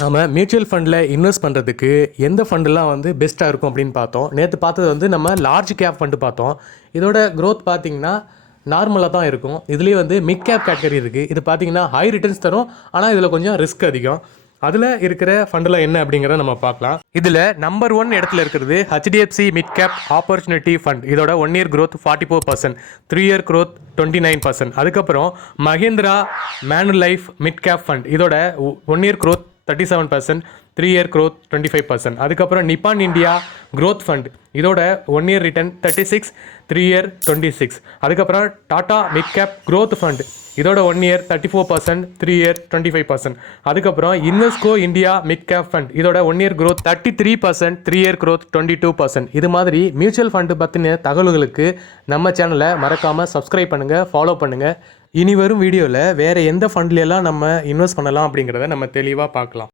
நம்ம மியூச்சுவல் ஃபண்டில் இன்வெஸ்ட் பண்ணுறதுக்கு எந்த ஃபண்டெலாம் வந்து பெஸ்ட்டாக இருக்கும் அப்படின்னு பார்த்தோம். நேற்று பார்த்தது வந்து நம்ம லார்ஜ் கேப் ஃபண்டு பார்த்தோம். இதோட க்ரோத் பார்த்திங்கன்னா நார்மலாக தான் இருக்கும். இதுலேயே வந்து மிட் கேப் கேட்டகரி இருக்குது. இது பார்த்திங்கன்னா ஹை ரிட்டர்ன்ஸ் தரும், ஆனால் இதில் கொஞ்சம் ரிஸ்க் அதிகம். அதில் இருக்கிற ஃபண்டெலாம் என்ன அப்படிங்கிறத நம்ம பார்க்கலாம். இதில் நம்பர் 1 இடத்துல இருக்கிறது HDFC mid cap opportunity fund. இதோட 1 இயர் க்ரோத் 44%, 3 இயர் க்ரோத் 29%. அதுக்கப்புறம் மஹேந்திரா மேனுலைஃப் மிட் கேப் ஃபண்ட். இதோட 1 இயர் க்ரோத் 37%, 3 இயர் க்ரோத் 25%. அதுக்கப்புறம் நிப்பான் இந்தியா க்ரோத் ஃபண்ட். இதோட 1 இயர் ரிட்டர்ன் 36, 3 இயர் 26. அதுக்கப்புறம் Tata mid cap growth fund. இதோட 1 இயர் 34%, 3 இயர் 25%. அதுக்கப்புறம் Invesco India mid cap fund. இதோட 1 year growth 33%, 3 year growth 22%. இது மாதிரி மியூச்சுவல் ஃபண்டு பற்றின தகவல்களுக்கு நம்ம சேனலை மறக்காமல் சப்ஸ்கிரைப் பண்ணுங்கள், ஃபாலோ பண்ணுங்கள். இனி வரும் வீடியோவில் வேறு எந்த ஃபண்ட்லாம் நம்ம இன்வெஸ்ட் பண்ணலாம் அப்படிங்கிறத நம்ம தெளிவாக பார்க்கலாம்.